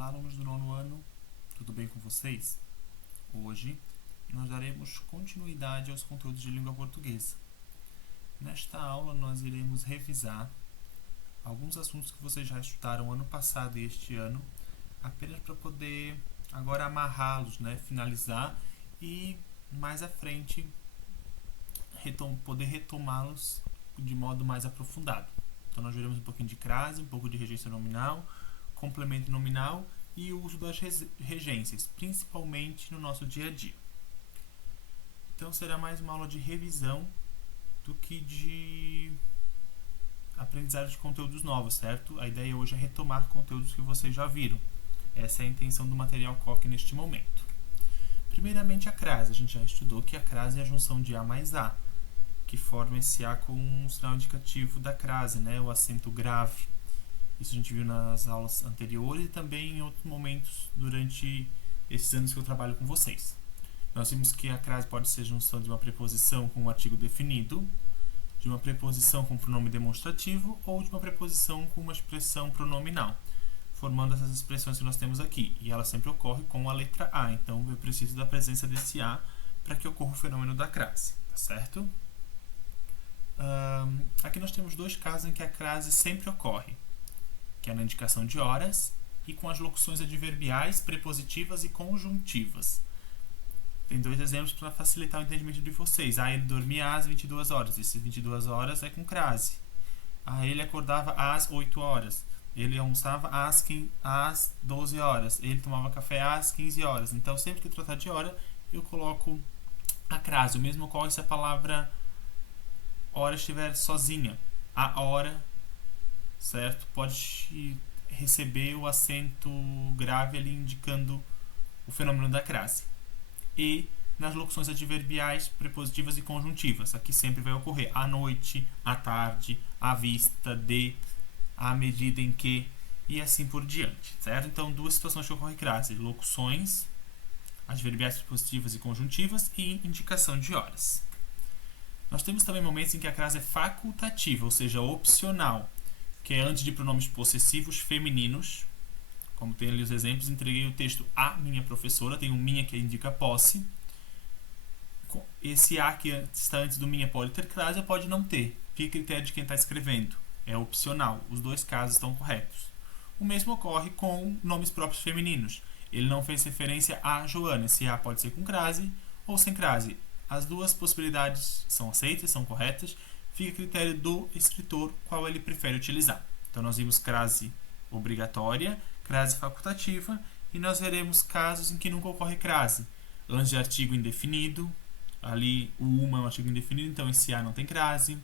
Olá, alunos do nono ano, tudo bem com vocês? Hoje nós daremos continuidade aos conteúdos de língua portuguesa. Nesta aula nós iremos revisar alguns assuntos que vocês já estudaram ano passado e este ano, apenas para poder agora amarrá-los, finalizar e mais à frente poder retomá-los de modo mais aprofundado. Então nós veremos um pouquinho de crase, um pouco de regência nominal, complemento nominal e o uso das regências, principalmente no nosso dia a dia. Então será mais uma aula de revisão do que de aprendizagem de conteúdos novos, certo? A ideia hoje é retomar conteúdos que vocês já viram. Essa é a intenção do material COC neste momento. Primeiramente a crase. A gente já estudou que a crase é a junção de A mais A, que forma esse A com um sinal indicativo da crase, o acento grave. Isso a gente viu nas aulas anteriores e também em outros momentos durante esses anos que eu trabalho com vocês. Nós vimos que a crase pode ser junção de uma preposição com um artigo definido, de uma preposição com pronome demonstrativo ou de uma preposição com uma expressão pronominal, formando essas expressões que nós temos aqui. E ela sempre ocorre com a letra A, então eu preciso da presença desse A para que ocorra o fenômeno da crase, tá certo? Aqui nós temos dois casos em que a crase sempre ocorre, que é na indicação de horas e com as locuções adverbiais, prepositivas e conjuntivas. Tem dois exemplos para facilitar o entendimento de vocês. Ele dormia às 22 horas. Esse 22 horas é com crase. Ele acordava às 8 horas. Ele almoçava às 12 horas. Ele tomava café às 15 horas. Então, sempre que eu tratar de hora, eu coloco a crase. O mesmo ocorre se a palavra hora estiver sozinha. A hora, certo? Pode receber o acento grave ali indicando o fenômeno da crase. E nas locuções adverbiais, prepositivas e conjuntivas. Aqui sempre vai ocorrer à noite, à tarde, à vista, de, à medida em que e assim por diante, certo? Então, duas situações que ocorre crase: locuções adverbiais, prepositivas e conjuntivas e indicação de horas. Nós temos também momentos em que a crase é facultativa, ou seja, opcional, que é antes de pronomes possessivos femininos. Como tem ali os exemplos, entreguei o texto à minha professora, tem um minha que indica posse. Esse A que está antes do minha pode ter crase ou pode não ter. Fica a critério de quem está escrevendo. É opcional. Os dois casos estão corretos. O mesmo ocorre com nomes próprios femininos. Ele não fez referência a Joana. Esse A pode ser com crase ou sem crase. As duas possibilidades são aceitas, são corretas. Fica a critério do escritor qual ele prefere utilizar. Então nós vimos crase obrigatória, crase facultativa, e nós veremos casos em que nunca ocorre crase. Antes de artigo indefinido, ali o uma é um artigo indefinido, então esse A não tem crase.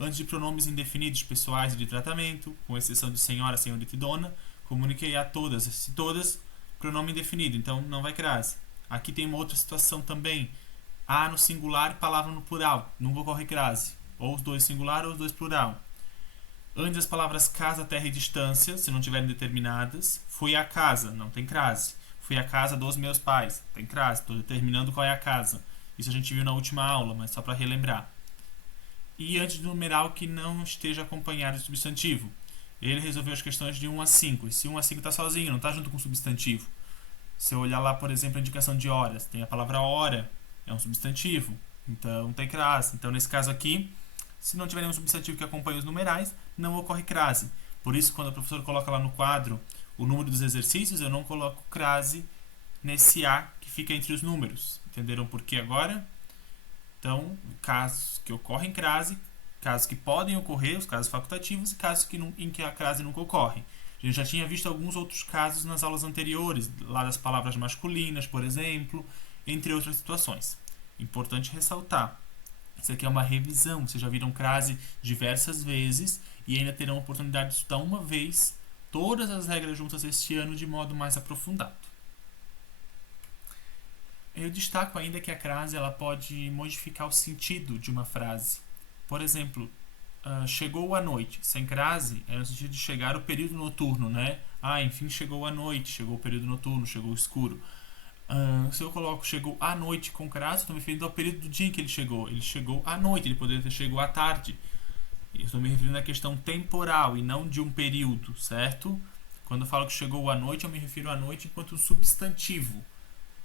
Antes de pronomes indefinidos pessoais e de tratamento, com exceção de senhora, senhorita e dona, comuniquei a todas, se todas, pronome indefinido, então não vai crase. Aqui tem uma outra situação também. A no singular e palavra no plural, nunca ocorre crase. Ou os dois singular ou os dois plural. Antes das palavras casa, terra e distância, se não tiverem determinadas, fui à casa, não tem crase. Fui à casa dos meus pais, tem crase, estou determinando qual é a casa. Isso a gente viu na última aula, mas só para relembrar. E antes do numeral que não esteja acompanhado de substantivo. Ele resolveu as questões de 1 a 5. E se 1 a 5 está sozinho, não está junto com o substantivo. Se eu olhar lá, por exemplo, a indicação de horas, tem a palavra hora, é um substantivo, então tem crase. Então, nesse caso aqui, se não tiver nenhum substantivo que acompanhe os numerais, não ocorre crase. Por isso, quando a professora coloca lá no quadro o número dos exercícios, eu não coloco crase nesse A que fica entre os números. Entenderam por que agora? Então, casos que ocorrem crase, casos que podem ocorrer, os casos facultativos, e casos em que a crase nunca ocorre. A gente já tinha visto alguns outros casos nas aulas anteriores, lá das palavras masculinas, por exemplo, entre outras situações. Importante ressaltar. Isso aqui é uma revisão. Vocês já viram crase diversas vezes e ainda terão a oportunidade de estudar uma vez todas as regras juntas este ano de modo mais aprofundado. Eu destaco ainda que a crase ela pode modificar o sentido de uma frase. Por exemplo, chegou a noite. Sem crase é no sentido de chegar o período noturno, enfim, chegou a noite, chegou o período noturno, chegou o escuro. Se eu coloco chegou à noite com crase, estou me referindo ao período do dia em que ele chegou. Ele chegou à noite, ele poderia ter chegado à tarde. Eu estou me referindo à questão temporal e não de um período, certo? Quando eu falo que chegou à noite, eu me refiro à noite enquanto substantivo.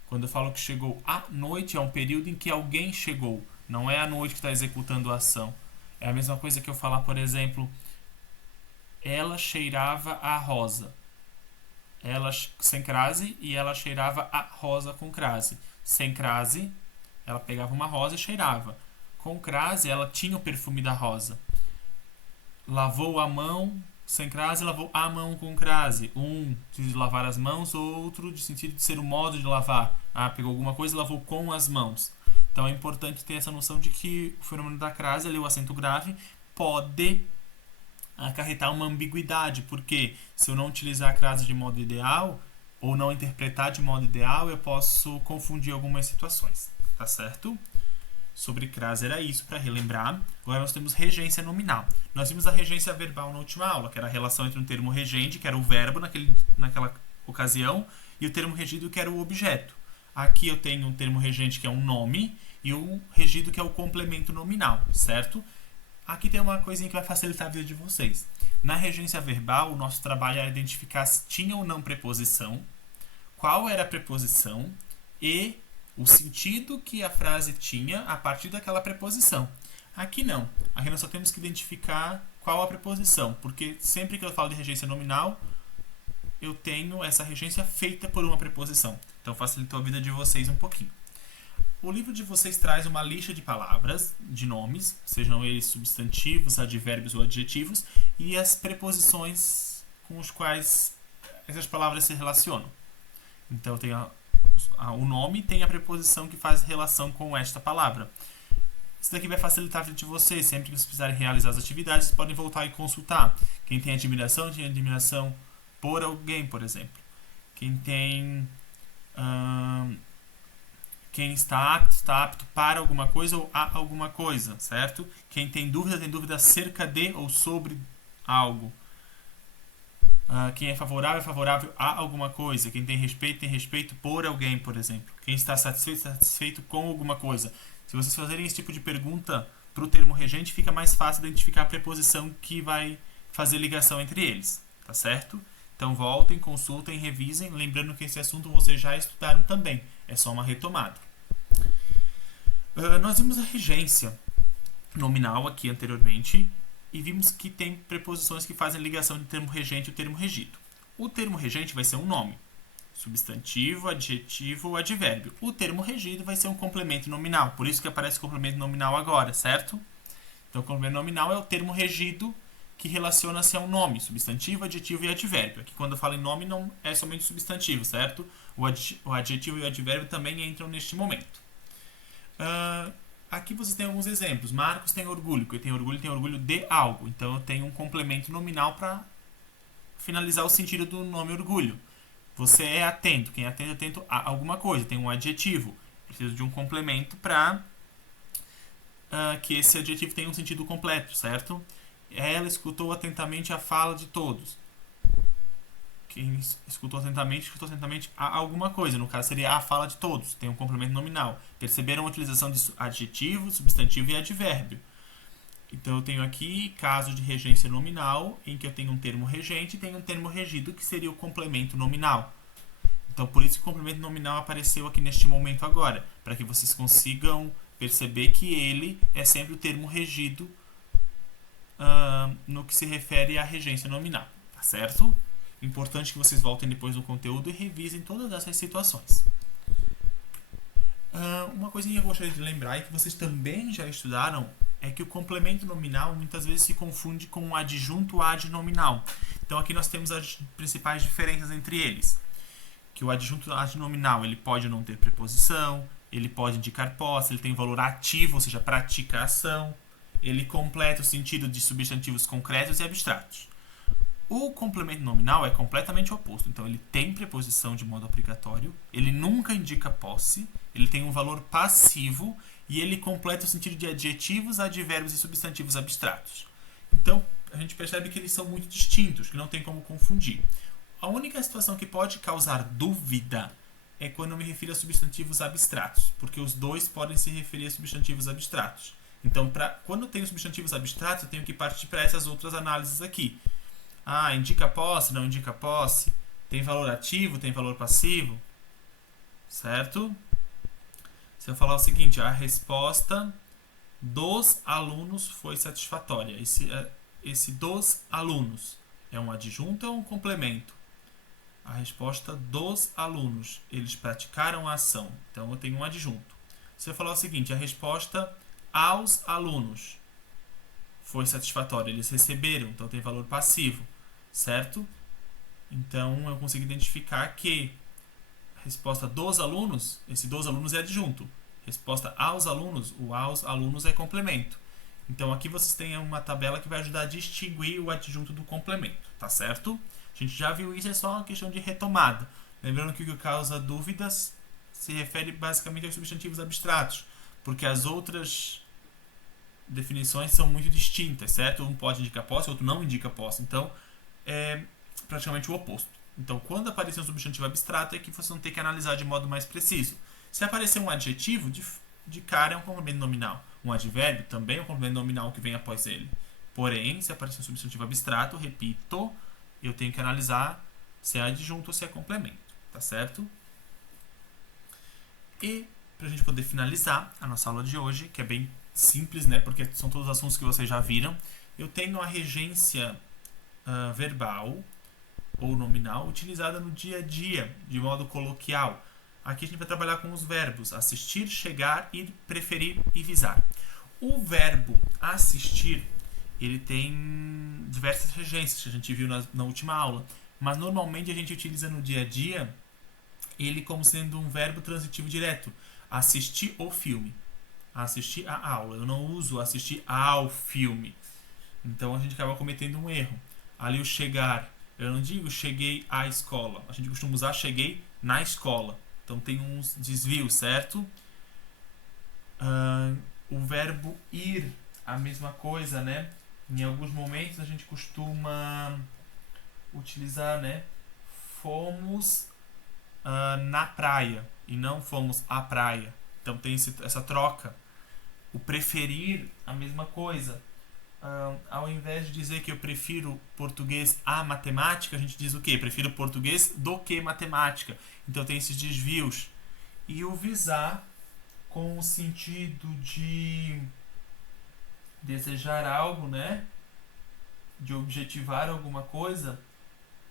Quando eu falo que chegou à noite, é um período em que alguém chegou. Não é a noite que está executando a ação. É a mesma coisa que eu falar, por exemplo, ela cheirava a rosa. Ela sem crase e ela cheirava a rosa com crase. Sem crase, ela pegava uma rosa e cheirava. Com crase, ela tinha o perfume da rosa. Lavou a mão sem crase, lavou a mão com crase. Um de lavar as mãos, outro de sentido de ser o modo de lavar. Pegou alguma coisa e lavou com as mãos. Então é importante ter essa noção de que o fenômeno da crase, ali, o acento grave, pode acarretar uma ambiguidade, porque se eu não utilizar a crase de modo ideal ou não interpretar de modo ideal, eu posso confundir algumas situações, tá certo? Sobre crase era isso, para relembrar. Agora nós temos regência nominal. Nós vimos a regência verbal na última aula, que era a relação entre um termo regente, que era o verbo naquela ocasião, e o termo regido, que era o objeto. Aqui eu tenho um termo regente, que é um nome, e o regido, que é o complemento nominal, certo? Aqui tem uma coisinha que vai facilitar a vida de vocês. Na regência verbal, o nosso trabalho era identificar se tinha ou não preposição, qual era a preposição e o sentido que a frase tinha a partir daquela preposição. Aqui não. Aqui nós só temos que identificar qual a preposição, porque sempre que eu falo de regência nominal, eu tenho essa regência feita por uma preposição. Então facilitou a vida de vocês um pouquinho. O livro de vocês traz uma lista de palavras, de nomes, sejam eles substantivos, advérbios ou adjetivos, e as preposições com os quais essas palavras se relacionam. Então tem o nome tem a preposição que faz relação com esta palavra. Isso daqui vai facilitar a vida de vocês. Sempre que vocês precisarem realizar as atividades, vocês podem voltar e consultar. Quem tem admiração por alguém, por exemplo. Quem está apto para alguma coisa ou a alguma coisa, certo? Quem tem dúvida acerca de ou sobre algo. Quem é favorável a alguma coisa. Quem tem respeito por alguém, por exemplo. Quem está satisfeito com alguma coisa. Se vocês fazerem esse tipo de pergunta para o termo regente, fica mais fácil identificar a preposição que vai fazer ligação entre eles, tá certo? Então voltem, consultem, revisem, lembrando que esse assunto vocês já estudaram também, é só uma retomada. Nós vimos a regência nominal aqui anteriormente, e vimos que tem preposições que fazem ligação entre o termo regente e o termo regido. O termo regente vai ser um nome, substantivo, adjetivo ou advérbio. O termo regido vai ser um complemento nominal, por isso que aparece complemento nominal agora, certo? Então, o complemento nominal é o termo regido que relaciona-se a um nome, substantivo, adjetivo e advérbio. Aqui, quando eu falo em nome, não é somente substantivo, certo? O adjetivo e o advérbio também entram neste momento. Aqui vocês têm alguns exemplos. Marcos tem orgulho. Quem tem orgulho de algo. Então eu tenho um complemento nominal para finalizar o sentido do nome orgulho. Você é atento. Quem é atento a alguma coisa. Tem um adjetivo. Preciso de um complemento para que esse adjetivo tenha um sentido completo, certo? Ela escutou atentamente a fala de todos. Quem escutou atentamente a alguma coisa. No caso, seria a fala de todos. Tem um complemento nominal. Perceberam a utilização de adjetivo, substantivo e advérbio. Então, eu tenho aqui caso de regência nominal, em que eu tenho um termo regente e tenho um termo regido, que seria o complemento nominal. Então, por isso que o complemento nominal apareceu aqui neste momento agora, para que vocês consigam perceber que ele é sempre o termo regido no que se refere à regência nominal. Tá certo? Importante que vocês voltem depois no conteúdo e revisem todas essas situações. Uma coisinha que eu gostaria de lembrar e que vocês também já estudaram é que o complemento nominal muitas vezes se confunde com o adjunto adnominal. Então aqui nós temos as principais diferenças entre eles. Que o adjunto adnominal ele pode não ter preposição, ele pode indicar posse, ele tem valor ativo, ou seja, pratica a ação, ele completa o sentido de substantivos concretos e abstratos. O complemento nominal é completamente oposto. Então, ele tem preposição de modo obrigatório, ele nunca indica posse, ele tem um valor passivo e ele completa o sentido de adjetivos, advérbios e substantivos abstratos. Então, a gente percebe que eles são muito distintos, que não tem como confundir. A única situação que pode causar dúvida é quando eu me refiro a substantivos abstratos, porque os dois podem se referir a substantivos abstratos. Então, quando eu tenho substantivos abstratos, eu tenho que partir para essas outras análises aqui. Ah, indica posse, não indica posse? Tem valor ativo, tem valor passivo? Certo? Se eu falar o seguinte, a resposta dos alunos foi satisfatória. Esse dos alunos é um adjunto ou um complemento? A resposta dos alunos, eles praticaram a ação. Então eu tenho um adjunto. Se eu falar o seguinte, a resposta aos alunos foi satisfatória, eles receberam, então tem valor passivo, certo? Então eu consigo identificar que a resposta dos alunos, esse dos alunos é adjunto. Resposta aos alunos, o aos alunos é complemento. Então aqui vocês têm uma tabela que vai ajudar a distinguir o adjunto do complemento, tá certo? A gente já viu isso, é só uma questão de retomada. Lembrando que o que causa dúvidas se refere basicamente aos substantivos abstratos, porque as outras definições são muito distintas, certo? Um pode indicar posse, outro não indica posse. Então, é praticamente o oposto. Então, quando aparecer um substantivo abstrato, é que vocês vão ter que analisar de modo mais preciso. Se aparecer um adjetivo, de cara é um complemento nominal. Um advérbio também é um complemento nominal que vem após ele. Porém, se aparecer um substantivo abstrato, repito, eu tenho que analisar se é adjunto ou se é complemento, tá certo? E, para a gente poder finalizar a nossa aula de hoje, que é bem simples, né? Porque são todos os assuntos que vocês já viram, eu tenho a regência verbal ou nominal utilizada no dia a dia, de modo coloquial. Aqui a gente vai trabalhar com os verbos assistir, chegar, ir, preferir e visar. O verbo assistir, ele tem diversas regências que a gente viu na última aula, mas normalmente a gente utiliza no dia a dia ele como sendo um verbo transitivo direto. Assistir o filme, assistir a aula. Eu não uso assistir ao filme. Então a gente acaba cometendo um erro. Ali o chegar, eu não digo cheguei à escola. A gente costuma usar cheguei na escola. Então tem uns desvios, certo? O verbo ir, a mesma coisa, né? Em alguns momentos a gente costuma utilizar, né? Fomos na praia e não fomos à praia. Então tem essa troca. O preferir, a mesma coisa. Ao invés de dizer que eu prefiro português à matemática, a gente diz o quê? Prefiro português do que matemática. Então tem esses desvios. E o visar, com o sentido de desejar algo, né? De objetivar alguma coisa,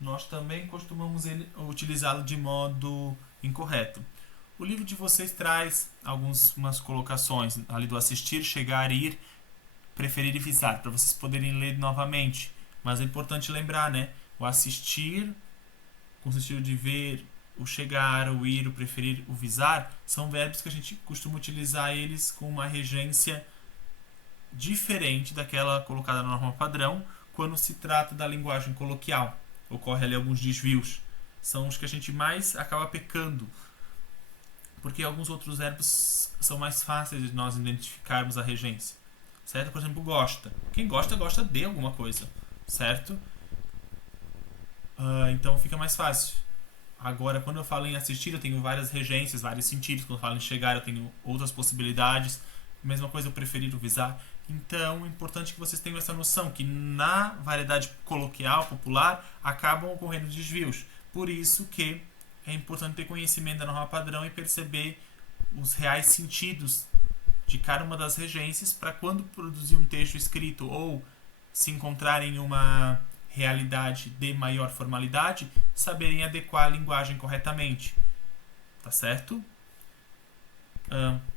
nós também costumamos utilizá-lo de modo incorreto. O livro de vocês traz algumas colocações ali do assistir, chegar, ir, preferir e visar, para vocês poderem ler novamente. Mas é importante lembrar, né? O assistir, com o sentido de ver, o chegar, o ir, o preferir, o visar, são verbos que a gente costuma utilizar eles com uma regência diferente daquela colocada na norma padrão quando se trata da linguagem coloquial. Ocorre ali alguns desvios. São os que a gente mais acaba pecando, porque alguns outros verbos são mais fáceis de nós identificarmos a regência. Certo? Por exemplo, gosta. Quem gosta, gosta de alguma coisa. Certo? Então fica mais fácil. Agora, quando eu falo em assistir, eu tenho várias regências, vários sentidos. Quando eu falo em chegar, eu tenho outras possibilidades. Mesma coisa, eu preferir o visar. Então, é importante que vocês tenham essa noção que na variedade coloquial, popular, acabam ocorrendo desvios. Por isso que é importante ter conhecimento da norma padrão e perceber os reais sentidos de cada uma das regências para quando produzir um texto escrito ou se encontrar em uma realidade de maior formalidade, saberem adequar a linguagem corretamente. Tá certo?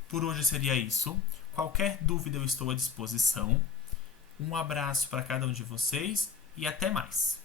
Por hoje seria isso. Qualquer dúvida eu estou à disposição. Um abraço para cada um de vocês e até mais.